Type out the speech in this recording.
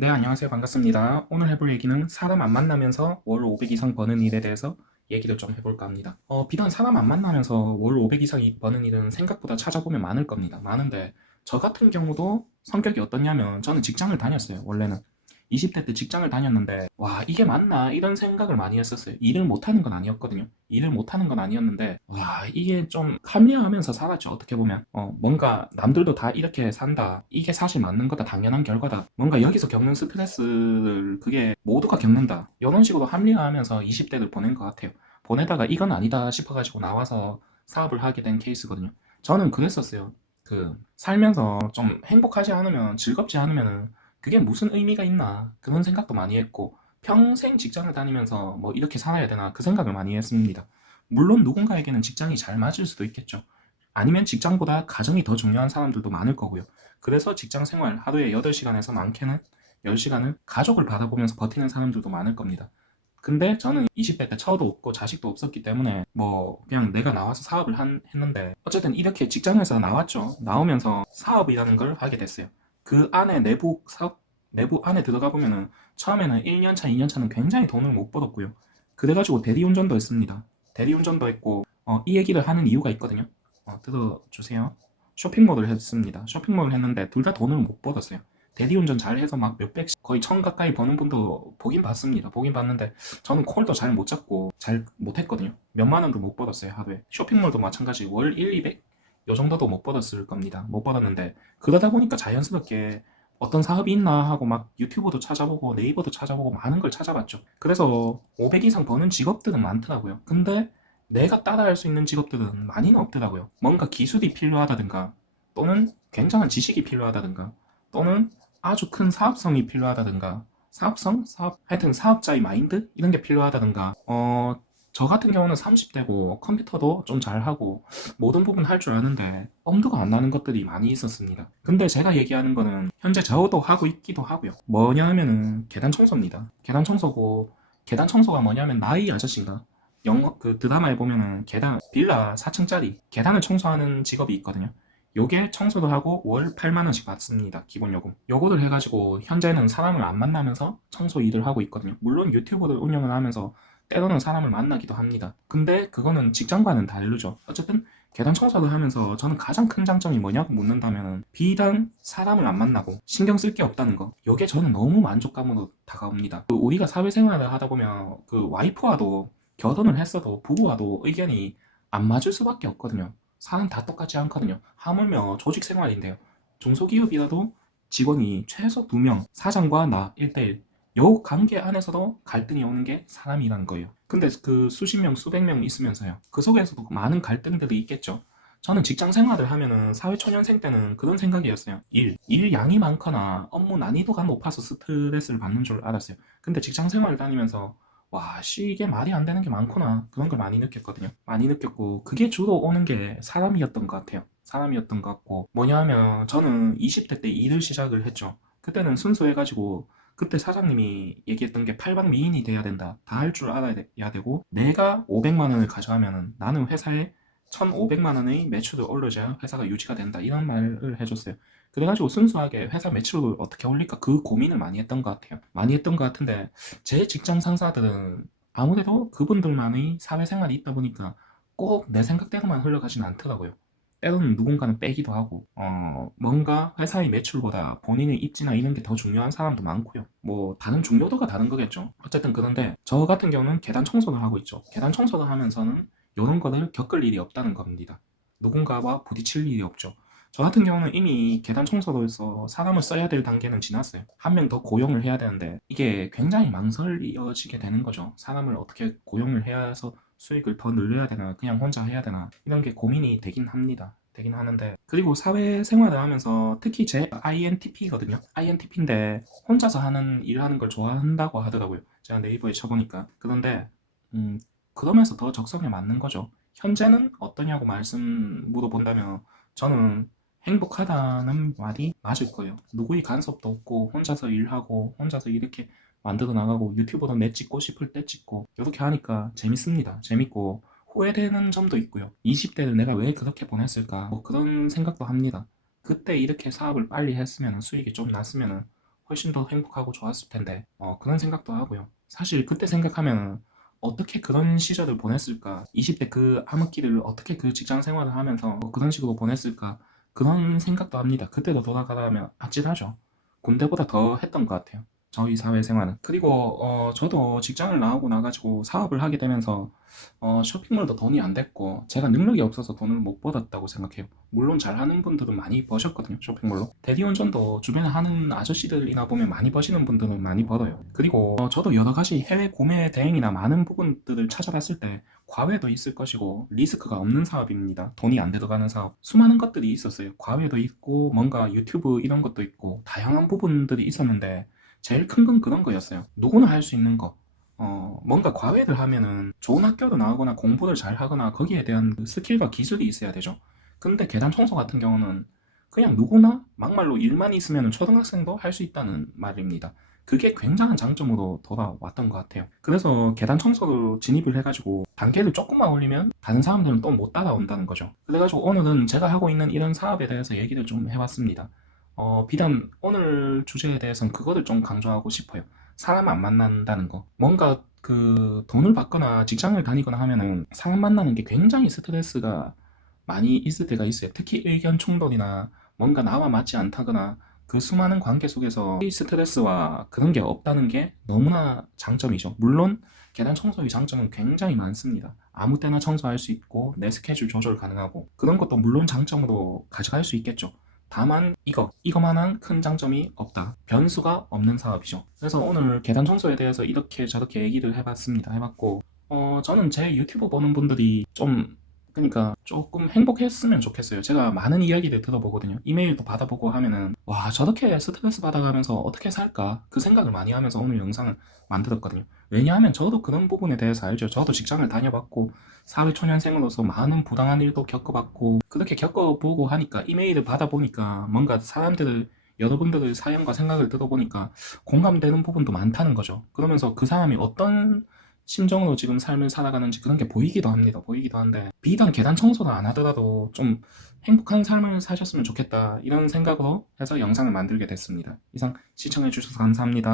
네, 안녕하세요. 반갑습니다. 오늘 해볼 얘기는 사람 안 만나면서 월 500 이상 버는 일에 대해서 얘기를 좀 해볼까 합니다. 비단 사람 안 만나면서 월 500 이상 버는 일은 생각보다 찾아보면 많을 겁니다. 많은데, 저 같은 경우도 성격이 어떻냐면, 저는 직장을 다녔어요, 원래는. 20대 때 직장을 다녔는데, 와, 이게 맞나? 이런 생각을 많이 했었어요. 일을 못하는 건 아니었거든요. 일을 못하는 건 아니었는데, 와, 이게 좀 합리화하면서 살았죠, 어떻게 보면. 뭔가 남들도 다 이렇게 산다. 이게 사실 맞는 거다. 당연한 결과다. 뭔가 여기서 겪는 스트레스를 그게 모두가 겪는다. 이런 식으로 합리화하면서 20대를 보낸 것 같아요. 보내다가 이건 아니다 싶어가지고 나와서 사업을 하게 된 케이스거든요. 저는 그랬었어요. 살면서 좀 행복하지 않으면, 즐겁지 않으면 그게 무슨 의미가 있나 그런 생각도 많이 했고 평생 직장을 다니면서 뭐 이렇게 살아야 되나 그 생각을 많이 했습니다. 물론 누군가에게는 직장이 잘 맞을 수도 있겠죠. 아니면 직장보다 가정이 더 중요한 사람들도 많을 거고요. 그래서 직장 생활 하루에 8시간에서 많게는 10시간을 가족을 바라보면서 버티는 사람들도 많을 겁니다. 근데 저는 20대 때 처도 없고 자식도 없었기 때문에 뭐 그냥 내가 나와서 사업을 했는데 어쨌든 이렇게 직장에서 나왔죠. 나오면서 사업이라는 걸 하게 됐어요. 그 안에 내부 사업, 내부 안에 들어가 보면은 처음에는 1년 차, 2년 차는 굉장히 돈을 못 벌었고요. 그래가지고 대리운전도 했습니다. 대리운전도 했고, 이 얘기를 하는 이유가 있거든요. 들어주세요. 쇼핑몰을 했습니다. 쇼핑몰을 했는데 둘 다 돈을 못 벌었어요. 대리운전 잘해서 막 몇백씩, 거의 천 가까이 버는 분도 보긴 봤습니다. 보긴 봤는데, 저는 콜도 잘 못 잡고 잘 못했거든요. 몇만 원도 못 벌었어요, 하루에. 쇼핑몰도 마찬가지 월 1, 200? 요 정도도 못 벌었을 겁니다. 못 벌었는데, 그러다 보니까 자연스럽게 어떤 사업이 있나 하고 막 유튜브도 찾아보고 네이버도 찾아보고 많은 걸 찾아봤죠. 그래서 500 이상 버는 직업들은 많더라고요. 근데 내가 따라할 수 있는 직업들은 많이는 없더라고요. 뭔가 기술이 필요하다든가 또는 굉장한 지식이 필요하다든가 또는 아주 큰 사업성이 필요하다든가 사업성? 하여튼 사업자의 마인드? 이런 게 필요하다든가 저 같은 경우는 30대고 컴퓨터도 좀 잘하고 모든 부분 할 줄 아는데 엄두가 안 나는 것들이 많이 있었습니다. 근데 제가 얘기하는 거는 현재 저도 하고 있기도 하고요. 뭐냐 하면은 계단 청소입니다. 계단 청소고 계단 청소가 뭐냐면 나의 아저씨인가? 영어 그 드라마에 보면은 계단 빌라 4층짜리 계단을 청소하는 직업이 있거든요. 요게 청소도 하고 월 8만 원씩 받습니다. 기본 요금. 요거를 해가지고 현재는 사람을 안 만나면서 청소 일을 하고 있거든요. 물론 유튜브를 운영을 하면서 때로는 사람을 만나기도 합니다. 근데 그거는 직장과는 다르죠. 어쨌든 계단 청소를 하면서 저는 가장 큰 장점이 뭐냐고 묻는다면 비단 사람을 안 만나고 신경 쓸 게 없다는 거. 요게 저는 너무 만족감으로 다가옵니다. 우리가 사회생활을 하다 보면 그 와이프와도 결혼을 했어도 부부와도 의견이 안 맞을 수밖에 없거든요. 사람 다 똑같지 않거든요. 하물며 조직 생활인데요. 중소기업이라도 직원이 최소 2명, 사장과 나 1대1. 요 관계 안에서도 갈등이 오는 게 사람이라는 거예요. 근데 그 수십 명, 수백 명 있으면서요. 그 속에서도 많은 갈등들이 있겠죠. 저는 직장 생활을 하면은 사회초년생 때는 그런 생각이었어요. 일 양이 많거나 업무 난이도가 높아서 스트레스를 받는 줄 알았어요. 근데 직장 생활을 다니면서 와, 씨, 이게 말이 안 되는 게 많구나. 그런 걸 많이 느꼈거든요. 많이 느꼈고, 그게 주로 오는 게 사람이었던 것 같아요. 사람이었던 것 같고, 뭐냐 하면, 저는 20대 때 일을 시작을 했죠. 그때는 순수해가지고, 그때 사장님이 얘기했던 게 팔방미인이 돼야 된다. 다 할 줄 알아야 되고, 내가 500만 원을 가져가면은 나는 회사에 1,500만 원의 매출을 올려줘야 회사가 유지가 된다. 이런 말을 해줬어요. 그래가지고 순수하게 회사 매출을 어떻게 올릴까 그 고민을 많이 했던 것 같아요. 많이 했던 것 같은데, 제 직장 상사들은 아무래도 그분들만의 사회생활이 있다 보니까 꼭 내 생각대로만 흘러가진 않더라고요. 때로는 누군가는 빼기도 하고, 뭔가 회사의 매출보다 본인의 입지나 이런 게 더 중요한 사람도 많고요. 뭐, 다른 중요도가 다른 거겠죠? 어쨌든 그런데, 저 같은 경우는 계단 청소를 하고 있죠. 계단 청소를 하면서는 이런 거를 겪을 일이 없다는 겁니다. 누군가와 부딪힐 일이 없죠. 저 같은 경우는 이미 계단 청소로서 사람을 써야 될 단계는 지났어요. 한 명 더 고용을 해야 되는데 이게 굉장히 망설여지게 되는 거죠. 사람을 어떻게 고용을 해서 수익을 더 늘려야 되나 그냥 혼자 해야 되나 이런 게 고민이 되긴 합니다. 되긴 하는데 그리고 사회생활을 하면서 특히 제 INTP거든요. INTP인데 혼자서 하는 일하는 걸 좋아한다고 하더라고요. 제가 네이버에 쳐보니까. 그런데 음, 그러면서 더 적성에 맞는 거죠. 현재는 어떠냐고 말씀 물어본다면 저는 행복하다는 말이 맞을 거예요. 누구의 간섭도 없고 혼자서 일하고 혼자서 이렇게 만들어 나가고 유튜브도 내 찍고 싶을 때 찍고 이렇게 하니까 재밌습니다. 재밌고 후회되는 점도 있고요. 20대를 내가 왜 그렇게 보냈을까 뭐 그런 생각도 합니다. 그때 이렇게 사업을 빨리 했으면 수익이 좀 났으면 훨씬 더 행복하고 좋았을 텐데 그런 생각도 하고요. 사실 그때 생각하면 어떻게 그런 시절을 보냈을까? 20대 그 암흑기를 어떻게 그 직장 생활을 하면서 그런 식으로 보냈을까? 그런 생각도 합니다. 그때도 돌아가라면 아찔하죠. 군대보다 더 했던 것 같아요. 저희 사회생활은. 그리고 저도 직장을 나오고 나가지고 사업을 하게 되면서 쇼핑몰도 돈이 안 됐고 제가 능력이 없어서 돈을 못 벌었다고 생각해요. 물론 잘하는 분들은 많이 버셨거든요. 쇼핑몰로. 대리운전도 주변에 하는 아저씨들이나 보면 많이 버시는 분들은 많이 벌어요. 그리고 저도 여러 가지 해외 구매 대행이나 많은 부분들을 찾아봤을 때 과외도 있을 것이고 리스크가 없는 사업입니다. 돈이 안 들어가는 사업. 수많은 것들이 있었어요. 과외도 있고 뭔가 유튜브 이런 것도 있고 다양한 부분들이 있었는데 제일 큰 건 그런 거였어요. 누구나 할 수 있는 거. 뭔가 과외를 하면은 좋은 학교를 나오거나 공부를 잘 하거나 거기에 대한 그 스킬과 기술이 있어야 되죠. 근데 계단 청소 같은 경우는 그냥 누구나 막말로 일만 있으면 초등학생도 할 수 있다는 말입니다. 그게 굉장한 장점으로 돌아왔던 것 같아요. 그래서 계단 청소를 진입을 해가지고 단계를 조금만 올리면 다른 사람들은 또 못 따라온다는 거죠. 그래가지고 오늘은 제가 하고 있는 이런 사업에 대해서 얘기를 좀 해봤습니다. 비단 오늘 주제에 대해서는 그거를 좀 강조하고 싶어요. 사람 안 만난다는 거. 뭔가 그 돈을 받거나 직장을 다니거나 하면은 사람 만나는 게 굉장히 스트레스가 많이 있을 때가 있어요. 특히 의견 충돌이나 뭔가 나와 맞지 않다거나 그 수많은 관계 속에서 이 스트레스와 그런 게 없다는 게 너무나 장점이죠. 물론 계단 청소의 장점은 굉장히 많습니다. 아무 때나 청소할 수 있고 내 스케줄 조절 가능하고 그런 것도 물론 장점으로 가져갈 수 있겠죠. 다만 이거만한 큰 장점이 없다. 변수가 없는 사업이죠. 그래서 오늘 계단 청소에 대해서 이렇게 저렇게 얘기를 해봤고 저는 제 유튜브 보는 분들이 좀 그러니까 조금 행복했으면 좋겠어요. 제가 많은 이야기를 들어보거든요. 이메일도 받아보고 하면은 와 저렇게 스트레스 받아가면서 어떻게 살까 그 생각을 많이 하면서 오늘 영상을 만들었거든요. 왜냐하면 저도 그런 부분에 대해서 알죠. 저도 직장을 다녀봤고 사회초년생으로서 많은 부당한 일도 겪어봤고 그렇게 겪어보고 하니까 이메일을 받아보니까 뭔가 여러분들의 사연과 생각을 들어보니까 공감되는 부분도 많다는 거죠. 그러면서 그 사람이 어떤 심정으로 지금 삶을 살아가는지 그런 게 보이기도 합니다. 보이기도 한데 비단 계단 청소를 안 하더라도 좀 행복한 삶을 사셨으면 좋겠다 이런 생각으로 해서 영상을 만들게 됐습니다. 이상 시청해 주셔서 감사합니다.